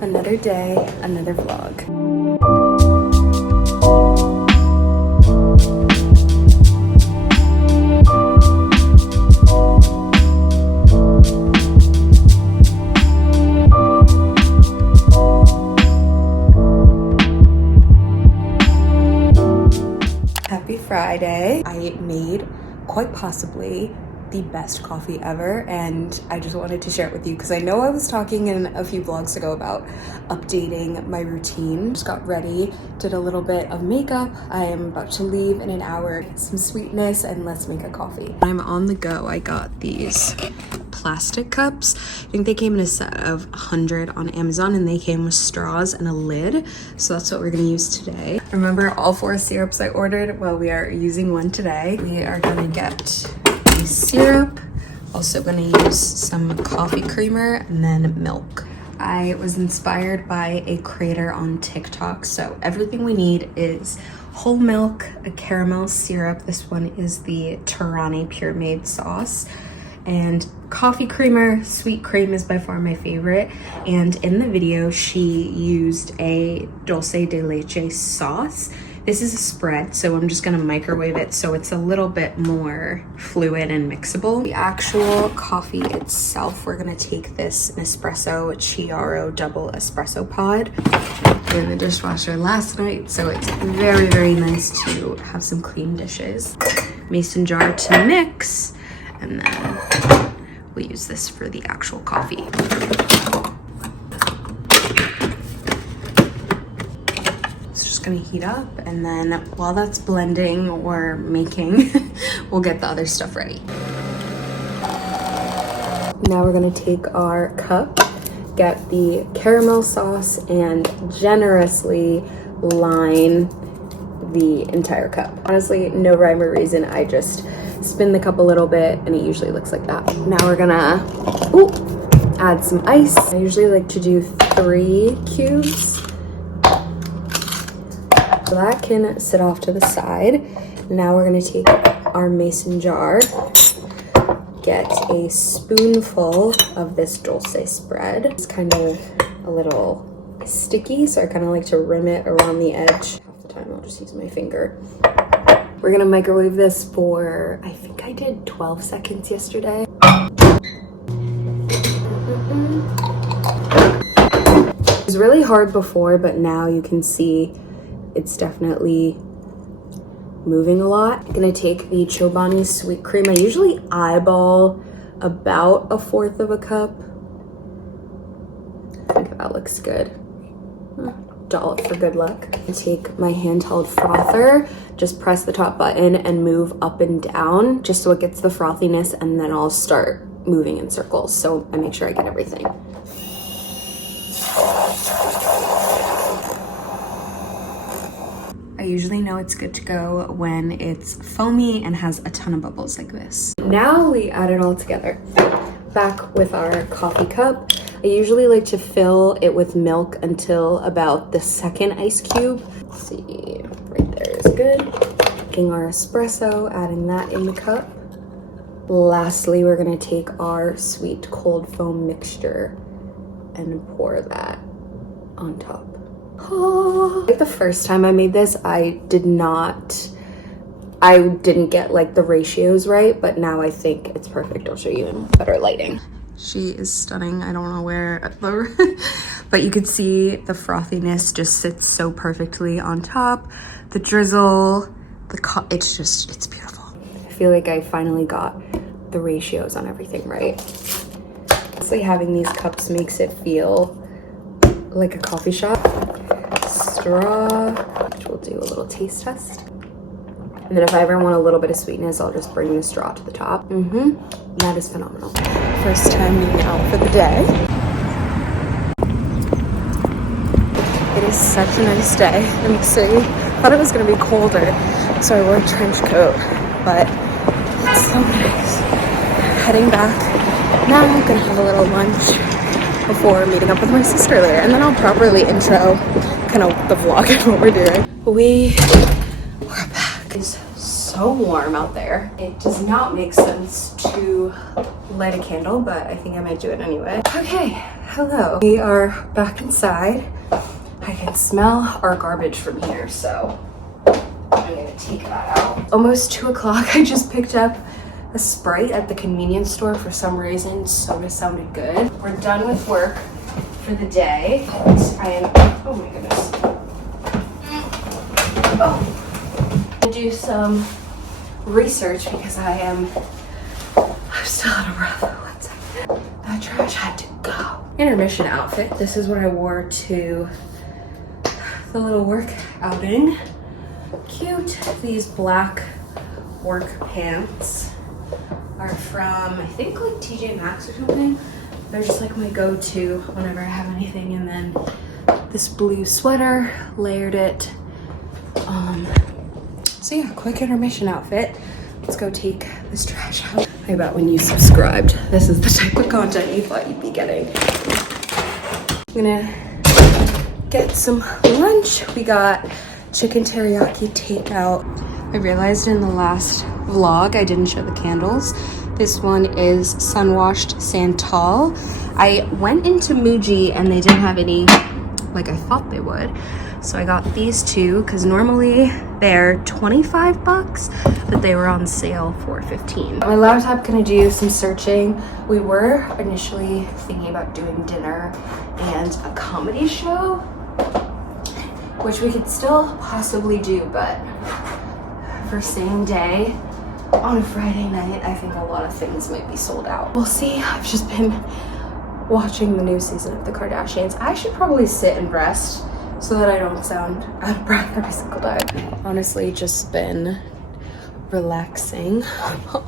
Another day, another vlog. Happy Friday. I made quite possibly the best coffee ever, and I just wanted to share it with you because I know I was talking in a few vlogs ago about updating my routine. Just got ready, did a little bit of makeup. I am about to leave in an hour. Some sweetness, and let's make a coffee. I'm on the go. I got these plastic cups. I think they came in a set of 100 on Amazon, and they came with straws and a lid. So that's what we're gonna use today. Remember all 4 syrups I ordered? Well, we are using one today. We are gonna get a syrup, also gonna use some coffee creamer, and then milk. I was inspired by a creator on TikTok, so everything we need is whole milk, a caramel syrup. This one is the Torani Pure Made sauce, and coffee creamer. Sweet cream is by far my favorite, and in the video she used a dulce de leche sauce. This is a spread, so I'm just gonna microwave it so it's a little bit more fluid and mixable. The actual coffee itself, we're gonna take this Nespresso Chiaro double espresso pod. Put in the dishwasher last night, so it's very, very nice to have some clean dishes. Mason jar to mix, and then we'll use this for the actual coffee. Gonna heat up, and then while that's blending or making, we'll get the other stuff ready. Now we're gonna take our cup, get the caramel sauce, and generously line the entire cup. Honestly, no rhyme or reason. I just spin the cup a little bit and it usually looks like that. Now we're gonna add some ice. I usually like to do 3 cubes. So that can sit off to the side. Now we're gonna take our mason jar, get a spoonful of this dulce spread. It's kind of a little sticky, so I kind of like to rim it around the edge. Half the time I'll just use my finger. We're gonna microwave this for, I think I did 12 seconds yesterday. It was really hard before, but now you can see it's definitely moving a lot. I'm gonna take the Chobani sweet cream. I usually eyeball about 1/4 of a cup. I think that looks good. Dollop for good luck. I take my handheld frother, just press the top button and move up and down just so it gets the frothiness, and then I'll start moving in circles so I make sure I get everything. I usually know it's good to go when it's foamy and has a ton of bubbles like this. Now we add it all together. Back with our coffee cup. I usually like to fill it with milk until about the 2nd ice cube. Let's see, right there is good. Taking our espresso, adding that in the cup. Lastly, we're gonna take our sweet cold foam mixture and pour that on top. Like the first time I made this, I didn't get like the ratios right, but now I think it's perfect. I'll show you in better lighting. She is stunning. I don't know where but you can see the frothiness just sits so perfectly on top. The drizzle, it's beautiful. I feel like I finally got the ratios on everything right. Honestly, having these cups makes it feel like a coffee shop. Straw, which we'll do a little taste test. And then if I ever want a little bit of sweetness, I'll just bring the straw to the top. That is phenomenal. First time being out for the day. It is such a nice day in the city. Thought it was gonna be colder, so I wore a trench coat, but it's so nice. Heading back. Now I'm gonna have a little lunch before meeting up with my sister later, and then I'll properly intro kind of the vlog and what we're doing. We're back. It's so so warm out there. It does not make sense to light a candle, but I think I might do it anyway. Okay, hello. We are back inside. I can smell our garbage from here, so I'm gonna take that out. Almost 2 o'clock. I just picked up a Sprite at the convenience store. For some reason, soda sounded good. We're done with work for the day. I am, oh my goodness. Oh, I do some research because I'm still out of breath. One second. That trash had to go. Intermission outfit. This is what I wore to the little work outing. Cute. These black work pants are from, I think, like TJ Maxx or something. They're just like my go-to whenever I have anything. And then this blue sweater, layered it. So yeah, quick intermission outfit. Let's go take this trash out. I bet when you subscribed, this is the type of content you thought you'd be getting. I'm gonna get some lunch. We got chicken teriyaki takeout. I realized in the last vlog I didn't show the candles. This one is sun-washed santal. I went into Muji and they didn't have any like I thought they would. So I got these two because normally they're 25 bucks, but they were on sale for 15. My laptop gonna do some searching. We were initially thinking about doing dinner and a comedy show, which we could still possibly do, but for same day on a Friday night, I think a lot of things might be sold out. We'll see. I've just been watching the new season of the Kardashians. I should probably sit and rest so that I don't sound out of breath every single day. Honestly, just been relaxing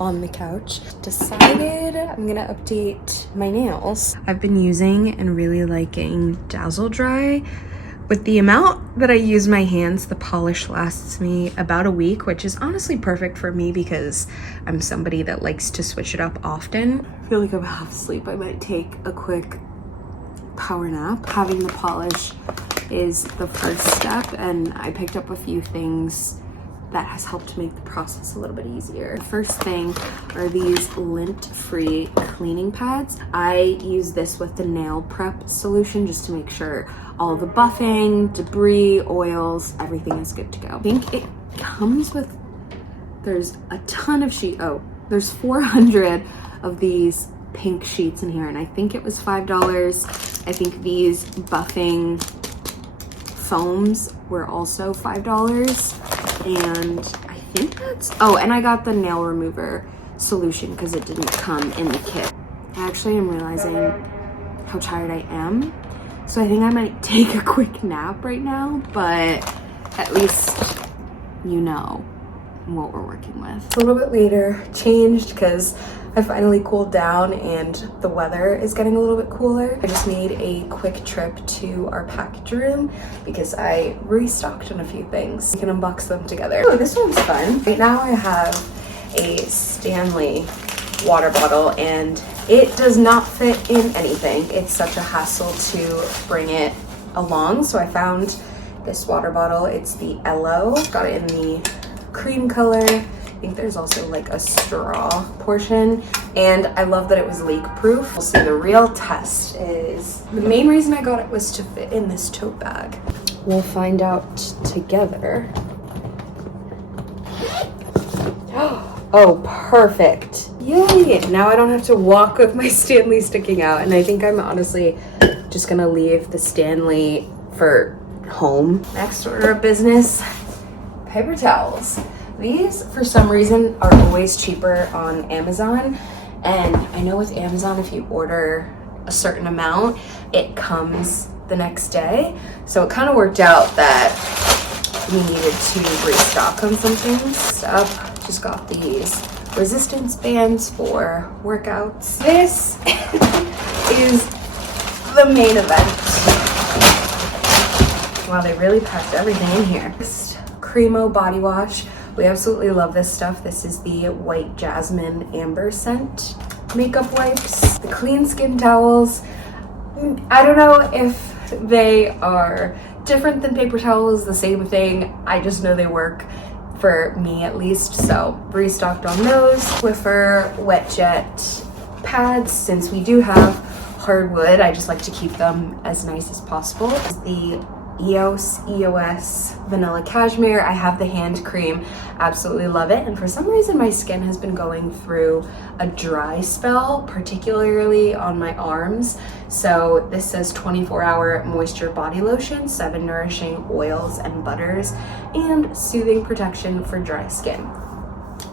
on the couch. Decided I'm gonna update my nails. I've been using and really liking Dazzle Dry. With the amount that I use my hands, the polish lasts me about a week, which is honestly perfect for me because I'm somebody that likes to switch it up often. I feel like I'm half asleep. I might take a quick power nap. Having the polish is the first step, and I picked up a few things that has helped make the process a little bit easier. The first thing are these lint-free cleaning pads. I use this with the nail prep solution just to make sure all of the buffing, debris, oils, everything is good to go. I think it comes with, there's a ton of there's 400 of these pink sheets in here, and I think it was $5. I think these buffing foams were also $5. And I think that's, oh, and I got the nail remover solution because it didn't come in the kit. I actually am realizing how tired I am. So I think I might take a quick nap right now, but at least you know what we're working with. A little bit later, changed because I finally cooled down and the weather is getting a little bit cooler. I just made a quick trip to our package room because I restocked on a few things. We can unbox them together. Oh, this one's fun. Right now I have a Stanley water bottle and it does not fit in anything. It's such a hassle to bring it along. So I found this water bottle. It's the Ello. Got it in the cream color. I think there's also like a straw portion, and I love that it was leak proof. We'll see. The real test is, the main reason I got it was to fit in this tote bag. We'll find out together. Oh, perfect. Yay! Now I don't have to walk with my Stanley sticking out, and I think I'm honestly just gonna leave the Stanley for home. Next order of business, paper towels. These, for some reason, are always cheaper on Amazon. And I know with Amazon, if you order a certain amount, it comes the next day. So it kind of worked out that we needed to restock on some things. Just got these resistance bands for workouts. This is the main event. Wow, they really packed everything in here. This Cremo body wash. We absolutely love this stuff. This is the White Jasmine Amber Scent makeup wipes. The clean skin towels. I don't know if they are different than paper towels, the same thing. I just know they work for me at least. So restocked on those. Swiffer Wet Jet pads, since we do have hardwood, I just like to keep them as nice as possible. The EOS Vanilla Cashmere. I have the hand cream, absolutely love it. And for some reason my skin has been going through a dry spell, particularly on my arms. So this says 24-hour moisture body lotion, 7 nourishing oils and butters, and soothing protection for dry skin.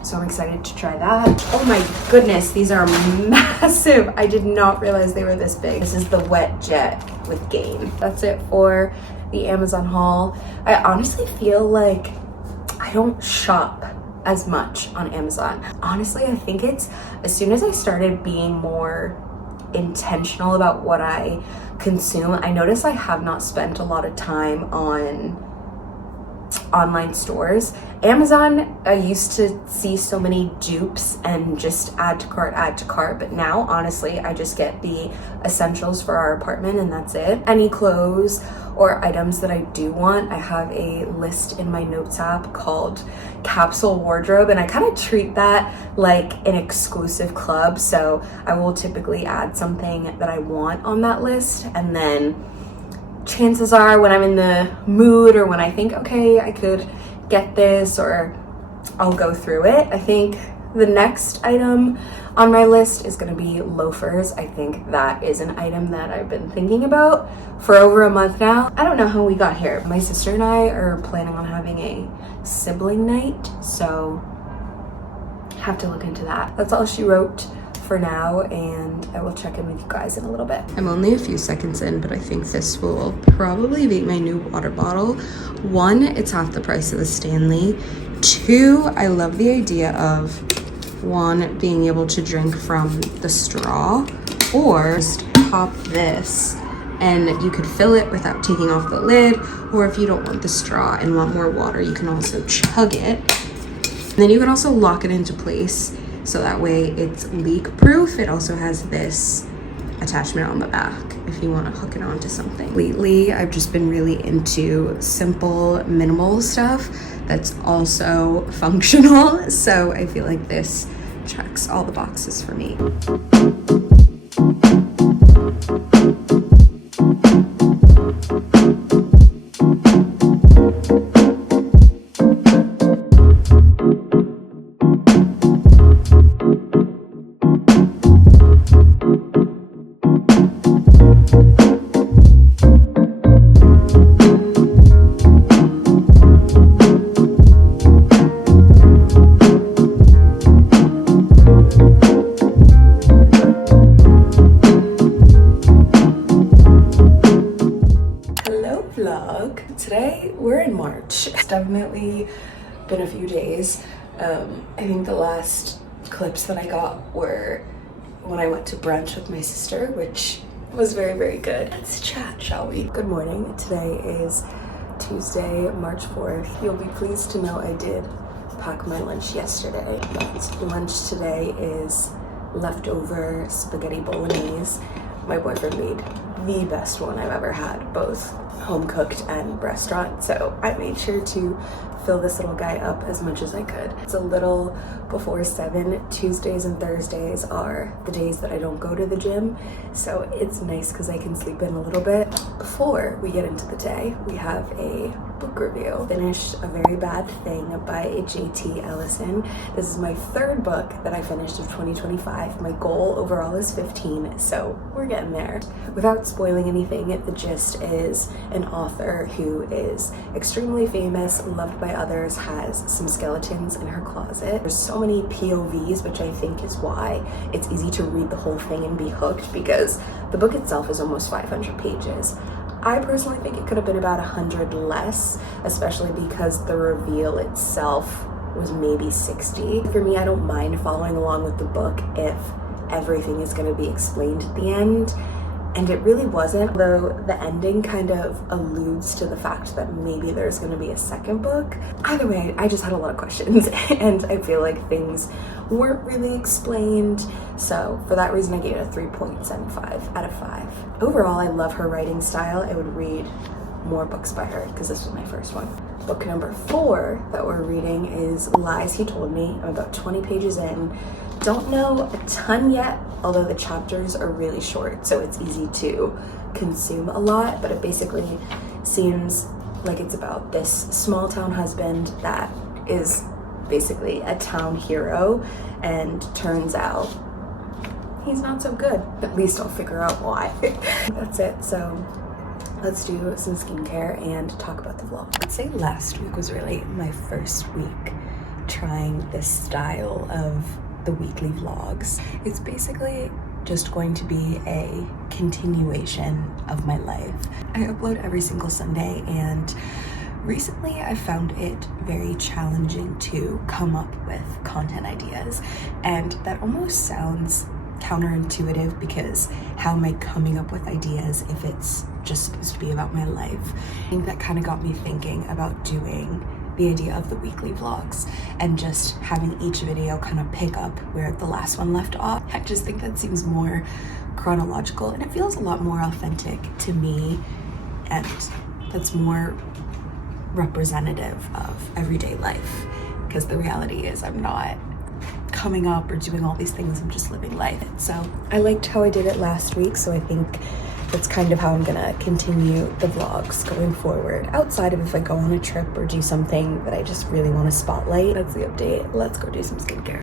So I'm excited to try that. Oh my goodness, these are massive. I did not realize they were this big. This is the Wet Jet with Gain. That's it for the Amazon haul. I honestly feel like I don't shop as much on Amazon. Honestly, I think it's as soon as I started being more intentional about what I consume, I notice I have not spent a lot of time on online stores. Amazon, I used to see so many dupes and just add to cart, but now honestly I just get the essentials for our apartment and that's it. Any clothes or items that I do want, I have a list in my notes app called Capsule Wardrobe, and I kind of treat that like an exclusive club. So I will typically add something that I want on that list, and then chances are when I'm in the mood or when I think, okay, I could get this, or I'll go through it. I think the next item on my list is going to be loafers. I think that is an item that I've been thinking about for over a month now. I don't know how we got here. My sister and I are planning on having a sibling night, so have to look into that. That's all she wrote for now, and I will check in with you guys in a little bit. I'm only a few seconds in, but I think this will probably be my new water bottle. 1, it's half the price of the Stanley. 2, I love the idea of 1, being able to drink from the straw, or just pop this and you could fill it without taking off the lid, or if you don't want the straw and want more water, you can also chug it. And then you can also lock it into place, so that way it's leak proof. It also has this attachment on the back if you want to hook it onto something. Lately, I've just been really into simple, minimal stuff that's also functional. So I feel like this checks all the boxes for me. Today we're in March. It's definitely been a few days. I think the last clips that I got were when I went to brunch with my sister, which was very, very good. Let's chat, shall we? Good morning. Today is Tuesday, March 4th. You'll be pleased to know I did pack my lunch yesterday, but lunch today is leftover spaghetti bolognese. My boyfriend made the best one I've ever had, both home cooked and restaurant, so I made sure to fill this little guy up as much as I could. It's a little before 7. Tuesdays and Thursdays are the days that I don't go to the gym, so it's nice because I can sleep in a little bit. Before we get into the day, we have a book review. Finished A Very Bad Thing by J.T. Ellison. This is my 3rd book that I finished of 2025. My goal overall is 15, so we're getting there. Without spoiling anything, the gist is an author who is extremely famous, loved by others, has some skeletons in her closet. There's so many POVs, which I think is why it's easy to read the whole thing and be hooked, because the book itself is almost 500 pages. I personally think it could have been about 100 less, especially because the reveal itself was maybe 60. For me, I don't mind following along with the book if everything is going to be explained at the end. And it really wasn't, though the ending kind of alludes to the fact that maybe there's going to be a second book. Either way, I just had a lot of questions and I feel like things weren't really explained. So for that reason, I gave it a 3.75 out of 5. Overall, I love her writing style. I would read more books by her because this was my first one. Book number 4 that we're reading is Lies He Told Me. I'm about 20 pages in. Don't know a ton yet, although the chapters are really short, so it's easy to consume a lot, but it basically seems like it's about this small town husband that is basically a town hero, and turns out he's not so good. At least I'll figure out why. That's it. So let's do some skincare and talk about the vlog. I'd say last week was really my first week trying this style of the weekly vlogs. It's basically just going to be a continuation of my life. I upload every single Sunday, and recently I found it very challenging to come up with content ideas, and that almost sounds counterintuitive because how am I coming up with ideas if it's just supposed to be about my life? I think that kind of got me thinking about doing the idea of the weekly vlogs and just having each video kind of pick up where the last one left off. I just think that seems more chronological and it feels a lot more authentic to me, and that's more representative of everyday life, because the reality is I'm not coming up or doing all these things, I'm just living life. So I liked how I did it last week, so I think that's kind of how I'm gonna continue the vlogs going forward, outside of if I go on a trip or do something that I just really want to spotlight. That's the update. Let's go do some skincare.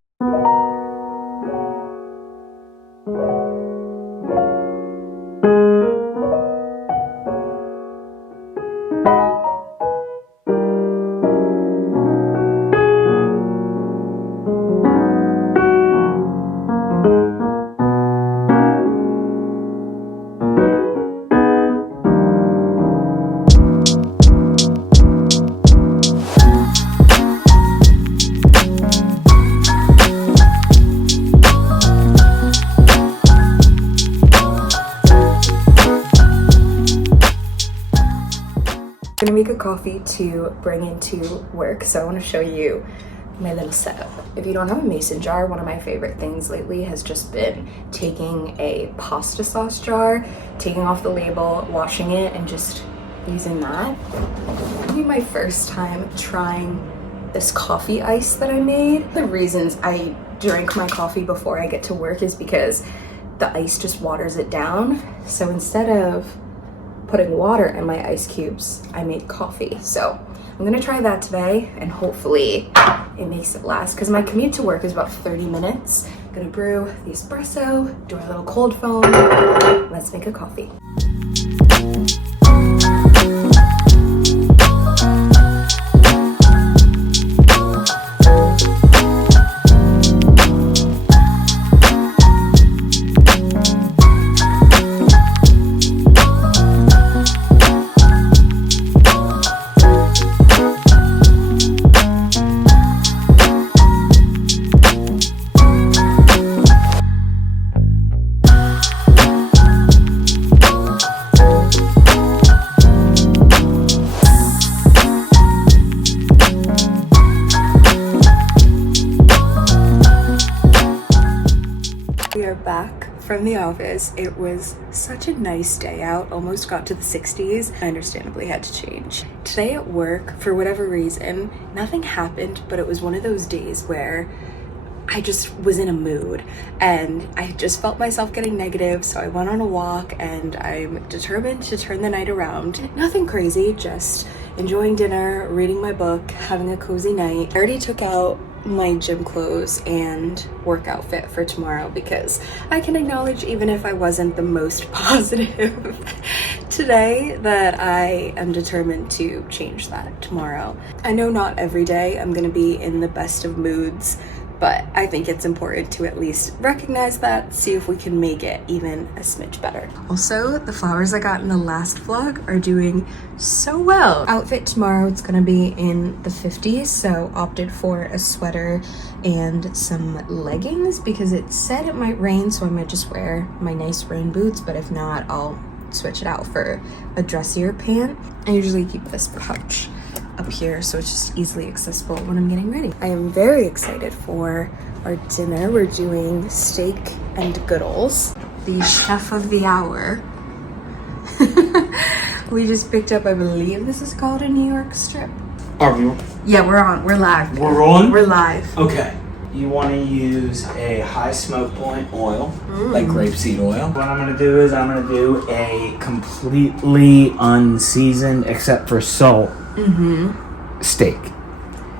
I'm gonna make a coffee to bring into work, so I want to show you my little setup. If you don't have a mason jar, one of my favorite things lately has just been taking a pasta sauce jar, taking off the label, washing it, and just using that. It'll be my first time trying this coffee ice that I made. The reasons I drink my coffee before I get to work is because the ice just waters it down. So instead of putting water in my ice cubes, I made coffee. So I'm gonna try that today, and hopefully it makes it last, because my commute to work is about 30 minutes. I'm gonna brew the espresso, do our little cold foam. Let's make a coffee. We are back from the office. It was such a nice day out, almost got to the 60s. I understandably had to change. Today at work, for whatever reason, nothing happened, but it was one of those days where I just was in a mood and I just felt myself getting negative, so I went on a walk and I'm determined to turn the night around. Nothing crazy, just enjoying dinner, reading my book, having a cozy night. I already took out my gym clothes and work outfit for tomorrow because I can acknowledge, even if I wasn't the most positive today, that I am determined to change that tomorrow. I know not every day I'm gonna be in the best of moods, but I think it's important to at least recognize that, see if we can make it even a smidge better. Also, the flowers I got in the last vlog are doing so well. Outfit tomorrow, it's gonna be in the 50s, so opted for a sweater and some leggings because it said it might rain, so I might just wear my nice rain boots, but if not, I'll switch it out for a dressier pant. I usually keep this pouch up here so it's just easily accessible when I'm getting ready. I am very excited for our dinner. We're doing steak and goodles. The chef of the hour We just picked up, I believe this is called a New York strip. Are we? Yeah, we're on. We're live. We're on? We're live. Okay. You want to use a high smoke point oil, like grapeseed oil. What I'm going to do is I'm going to do a completely unseasoned, except for salt, steak.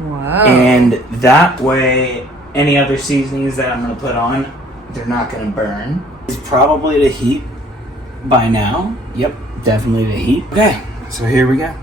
Wow. And that way, any other seasonings that I'm going to put on, they're not going to burn. It's probably the heat by now. Yep, definitely the heat. Okay, so here we go.